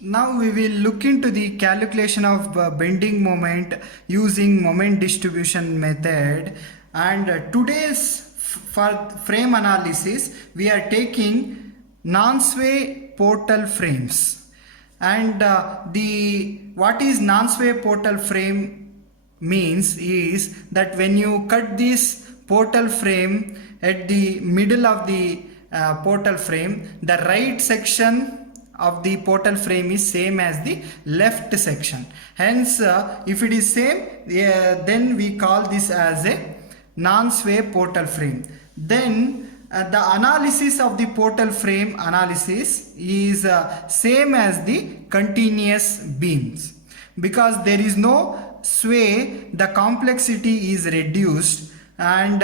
Now we will look into the calculation of bending moment using moment distribution method, and today's for frame analysis we are taking non-sway portal frames. And the what is non-sway portal frame means is that when you cut this portal frame at the middle of the portal frame, the right section of the portal frame is same as the left section. Hence if it is same, then we call this as a non-sway portal frame. Then the analysis of the portal frame analysis is same as the continuous beams. Because there is no sway, the complexity is reduced, and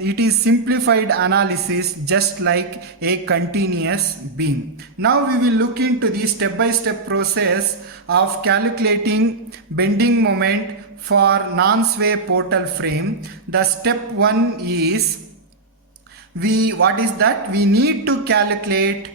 it is simplified analysis just like a continuous beam. Now we will look into the step-by-step process of calculating bending moment for non-sway portal frame. The step 1 is we need to calculate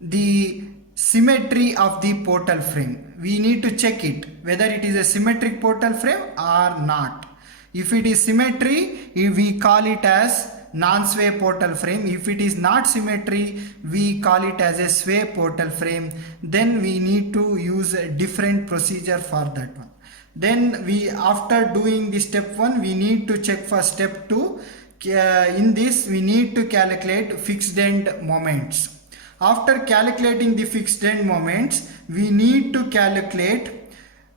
the symmetry of the portal frame. We need to check it whether it is a symmetric portal frame or not. If it is symmetry, we call it as non-sway portal frame. If it is not symmetry, we call it as a sway portal frame. Then we need to use a different procedure for that one. Then after doing the step 1, we need to check for step 2. In this we need to calculate fixed end moments. After calculating the fixed end moments, we need to calculate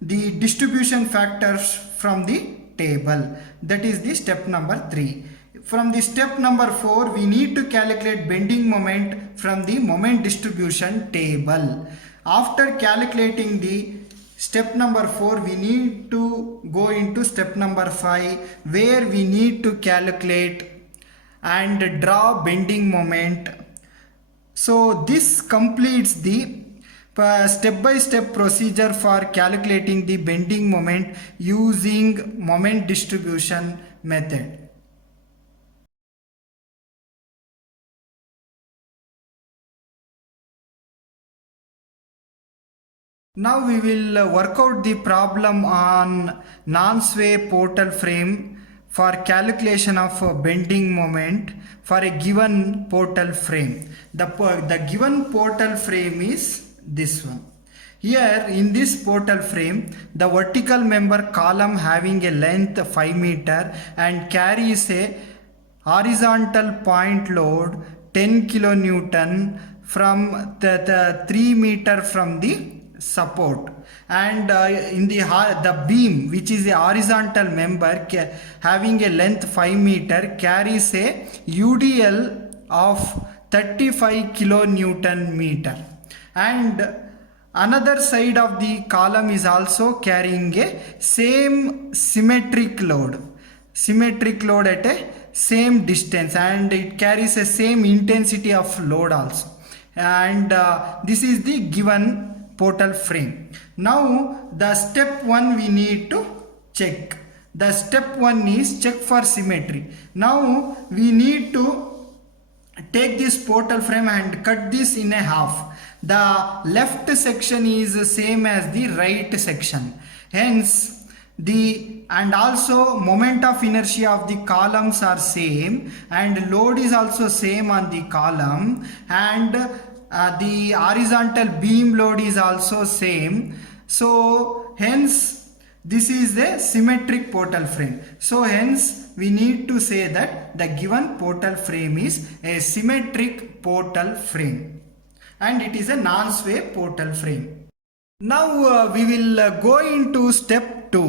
the distribution factors from the table. That is the step number 3. From the step number 4, we need to calculate bending moment from the moment distribution table. After calculating the step number 4, we need to go into step number 5, where we need to calculate and draw bending moment. So this completes the step-by-step procedure for calculating the bending moment using moment distribution method. Now we will work out the problem on non-sway portal frame for calculation of bending moment for a given portal frame. The given portal frame is this one. Here in this portal frame, the vertical member column having a length 5 meter and carries a horizontal point load 10 kilonewton from the 3 meter from the support, and in the beam, which is a horizontal member having a length 5 meter, carries a UDL of 35 kilonewton meter, and another side of the column is also carrying a same symmetric load at a same distance, and it carries a same intensity of load also, and this is the given portal frame. Now the step 1 we need to check. The step 1 is check for symmetry. Now we need to take this portal frame and cut this in a half. The left section is same as the right section. Hence and also moment of inertia of the columns are same, and load is also same on the column, and the horizontal beam load is also same. So hence this is a symmetric portal frame. So hence we need to say that the given portal frame is a symmetric portal frame, and it is a non-sway portal frame. Now we will go into step 2,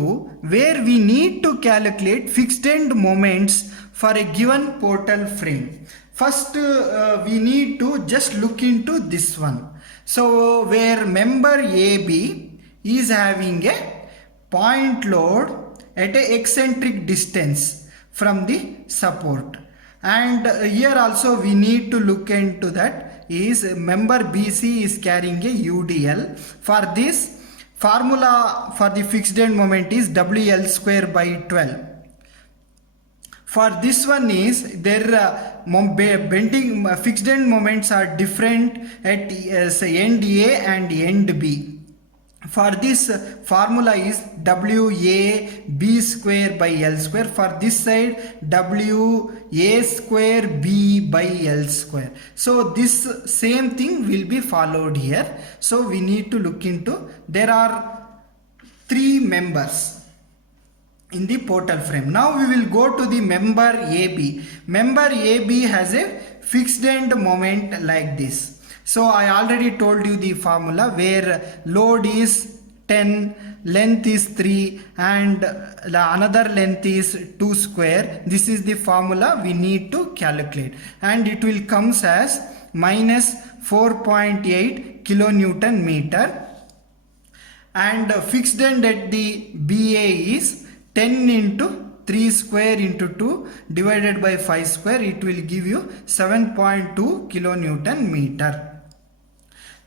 where we need to calculate fixed end moments for a given portal frame. First we need to just look into this one. So where member AB is having a point load at a eccentric distance from the support, and here also we need to look into that is member BC is carrying a UDL. For this, formula for the fixed end moment is WL square by 12. For this one is their bending fixed end moments are different at say end A and end B. For this formula is WA square by L square. For this side WA square B by L square. So this same thing will be followed here. So we need to look into, there are 3 members in the portal frame. Now we will go to the member AB. Member AB has a fixed end moment like this. So I already told you the formula where load is 10, length is 3 and the another length is 2 square. This is the formula we need to calculate, and it will comes as minus 4.8 kilonewton meter, and fixed end at the BA is 10 into 3 square into 2 divided by 5 square. It will give you 7.2 kilonewton meter.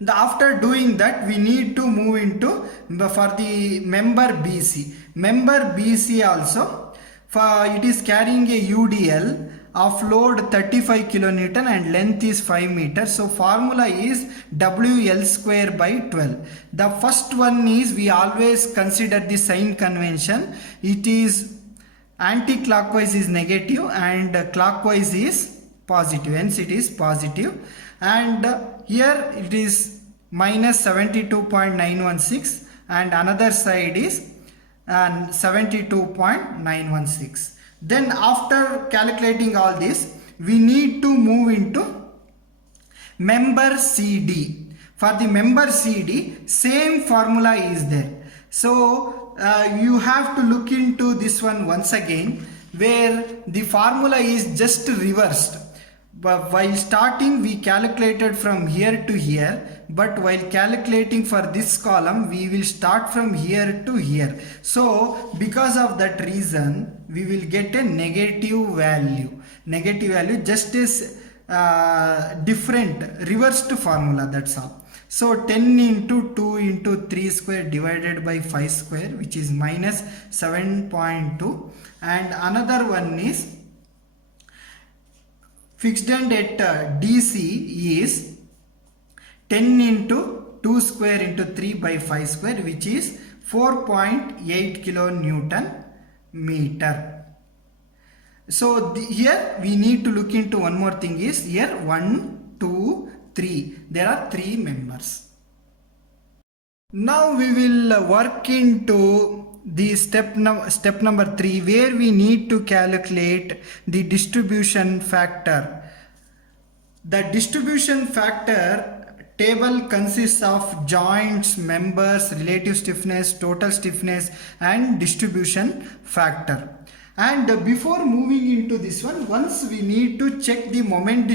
After doing that, we need to move into for the member BC. Member BC also, for it is carrying a UDL of load 35 kilonewton and length is 5 meters. So formula is WL square by 12. The first one is, we always consider the sign convention. It is anti-clockwise is negative and clockwise is positive, hence it is positive. And here it is minus 72.916 and another side is 72.916. Then after calculating all this, we need to move into member CD. For the member CD, same formula is there. So you have to look into this one once again, where the formula is just reversed. But while starting, we calculated from here to here, but while calculating for this column, we will start from here to here. So because of that reason, we will get a negative value. Negative value just is different, reversed formula, that's all. So 10 into 2 into 3 square divided by 5 square, which is minus 7.2, and another one is fixed end at DC is 10 into 2 square into 3 by 5 square, which is 4.8 kilonewton meter. So here we need to look into one more thing is, here 1, 2, 3. There are 3 members. Now we will work into the step number 3, where we need to calculate the distribution factor. The distribution factor table consists of joints, members, relative stiffness, total stiffness and distribution factor. And before moving into this one, once we need to check the moment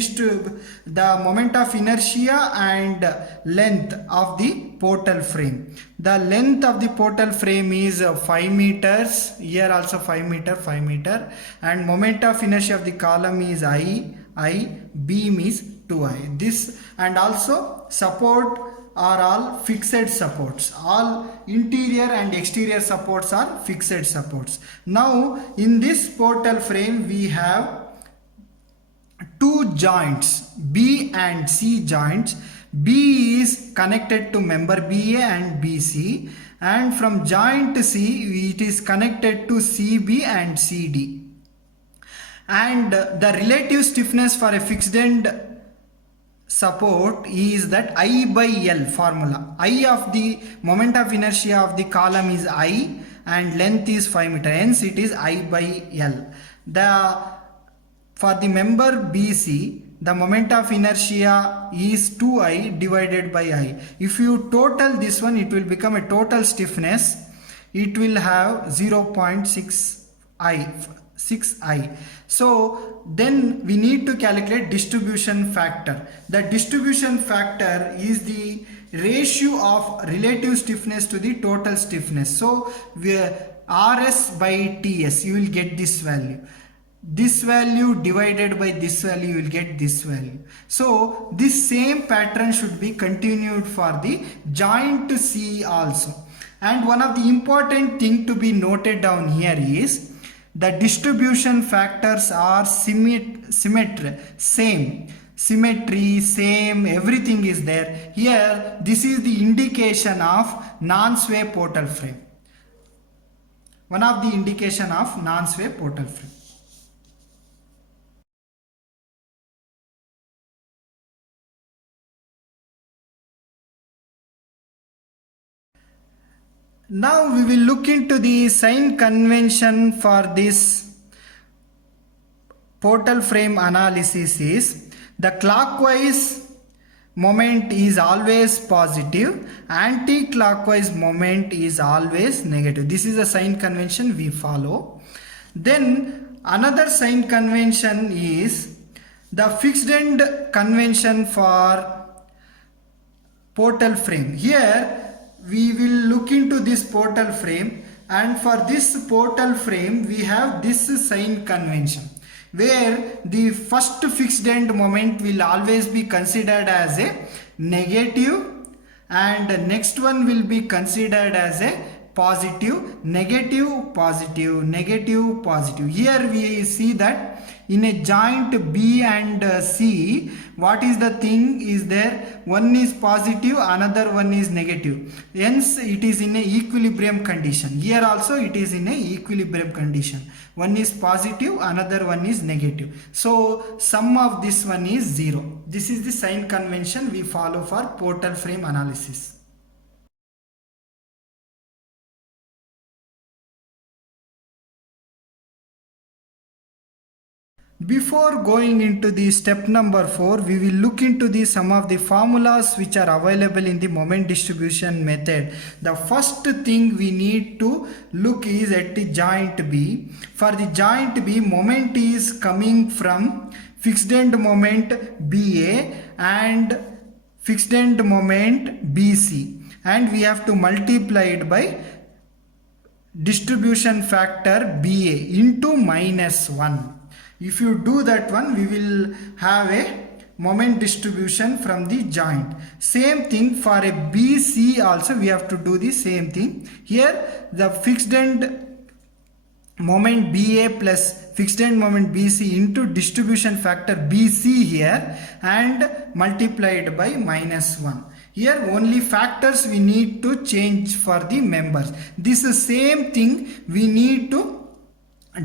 of inertia and length of the portal frame. The length of the portal frame is 5 meters. Here also 5 meter, and moment of inertia of the column is I, beam is 2I. This, and also support are all fixed supports. All interior and exterior supports are fixed supports. Now in this portal frame we have 2 joints, B and C joints. B is connected to member BA and BC, and from joint C it is connected to CB and CD. And the relative stiffness for a fixed end support is that I by L formula. I of the moment of inertia of the column is I and length is 5 meter, hence it is I by L. For the member BC, the moment of inertia is 2I divided by I. If you total this one, it will become a total stiffness. It will have 0.6I. So then we need to calculate distribution factor. The distribution factor is the ratio of relative stiffness to the total stiffness. So RS by TS, you will get this value. This value divided by this value, you will get this value. So this same pattern should be continued for the joint C also. And one of the important thing to be noted down here is, the distribution factors are same. Symmetry, same, everything is there. Here, this is the indication of non-sway portal frame. One of the indication of non-sway portal frame. Now we will look into the sign convention for this portal frame analysis is the clockwise moment is always positive, anti-clockwise moment is always negative. This is a sign convention we follow. Then another sign convention is the fixed end convention for portal frame. Here we will look into this portal frame, and for this portal frame we have this sign convention where the first fixed end moment will always be considered as a negative and the next one will be considered as a positive, negative, positive, negative, positive. Here we see that in a joint B and C, what is the thing is there? One is positive, another one is negative. Hence, it is in a equilibrium condition. Here also it is in a equilibrium condition. One is positive, another one is negative. So, sum of this one is 0. This is the sign convention we follow for portal frame analysis. Before going into the step number 4, we will look into the some of the formulas which are available in the moment distribution method. The first thing we need to look is at the joint B. For the joint B, moment is coming from fixed end moment BA and fixed end moment BC, and we have to multiply it by distribution factor BA into -1. If you do that one, we will have a moment distribution from the joint. Same thing for a BC also, we have to do the same thing. Here the fixed end moment BA plus fixed end moment BC into distribution factor BC here and multiplied by -1. Here only factors we need to change for the members. This is same thing we need to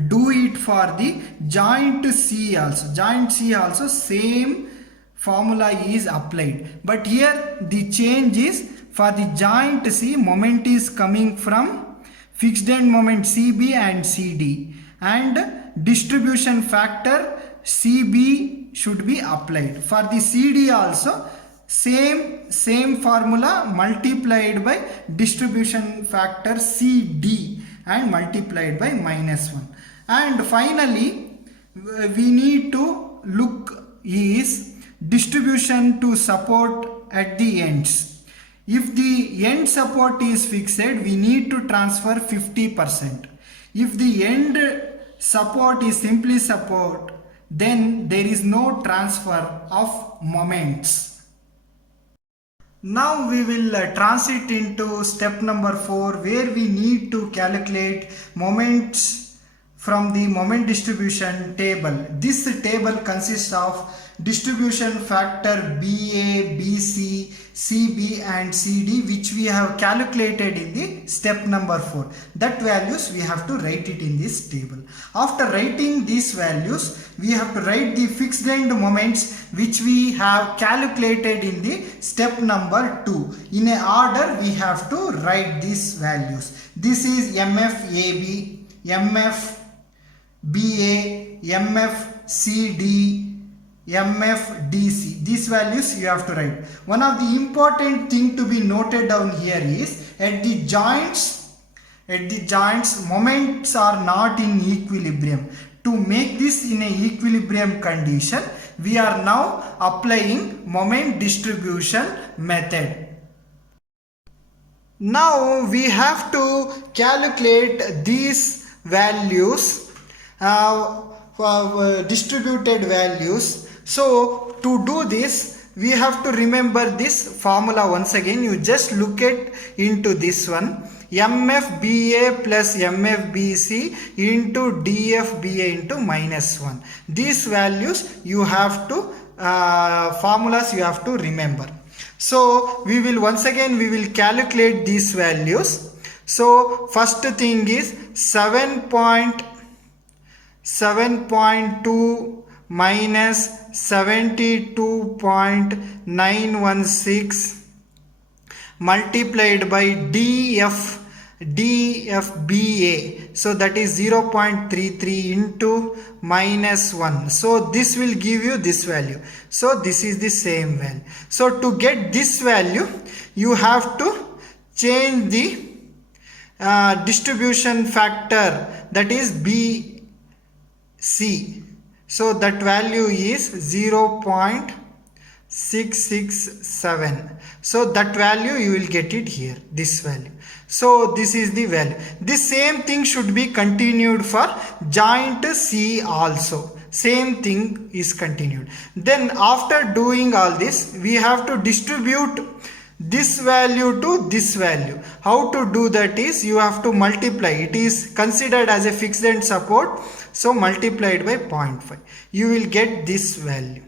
do it for the joint C also. Joint C also same formula is applied, but here the change is for the joint C, moment is coming from fixed end moment CB and CD, and distribution factor CB should be applied. For the CD also same formula multiplied by distribution factor CD and multiplied by -1. And finally we need to look is distribution to support at the ends. If the end support is fixed, we need to transfer 50%. If the end support is simply support, then there is no transfer of moments. Now we will transit into step number 4, where we need to calculate moments from the moment distribution table. This table consists of distribution factor BA, BC, CB and CD, which we have calculated in the step number 4. That values we have to write it in this table. After writing these values, we have to write the fixed end moments which we have calculated in the step number 2. In a order we have to write these values. This is MFAB, MFBA, MFCD, MFDC. These values you have to write. One of the important thing to be noted down here is at the joints moments are not in equilibrium. To make this in a equilibrium condition, we are now applying moment distribution method. Now we have to calculate these values, distributed values. So to do this, we have to remember this formula once again. You just look at into this one, MFBA plus MFBC into DFBA into -1. These values you have to formulas you have to remember. So we will once again we will calculate these values. So first thing is 7.2 minus 72.916 multiplied by DFBA, so that is 0.33 into -1. So this will give you this value. So this is the same value. So to get this value, you have to change the distribution factor, that is BC. So that value is 0.667. So that value you will get it here, this value. So this is the value. This same thing should be continued for joint C also. Same thing is continued. Then after doing all this, we have to distribute this value to this value. How to do that is, you have to multiply. It is considered as a fixed end support, so multiplied by 0.5. You will get this value.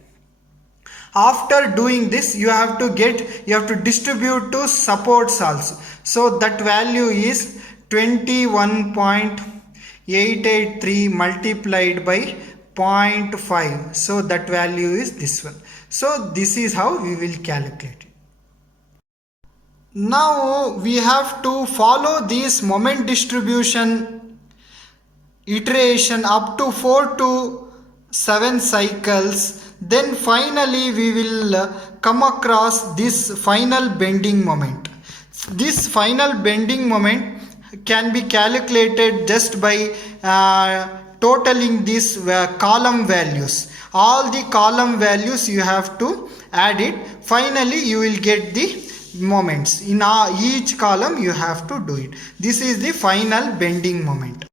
After doing this, you have to distribute to supports also. So that value is 21.883 multiplied by 0.5. So that value is this one. So this is how we will calculate it. Now we have to follow this moment distribution iteration up to 4 to 7 cycles. Then finally we will come across this final bending moment. This final bending moment can be calculated just by totaling these column values. All the column values you have to add it. Finally you will get the moments. In each column you have to do it. This is the final bending moment.